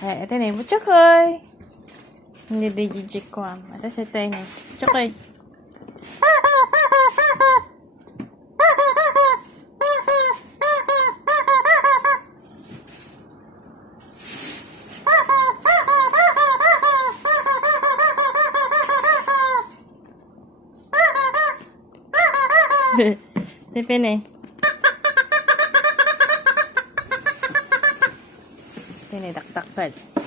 ito na yung butchokoy. Hindi dijijik ko. Tapos ito na yung butchokoy. Tipin eh. Tinitaktak ka.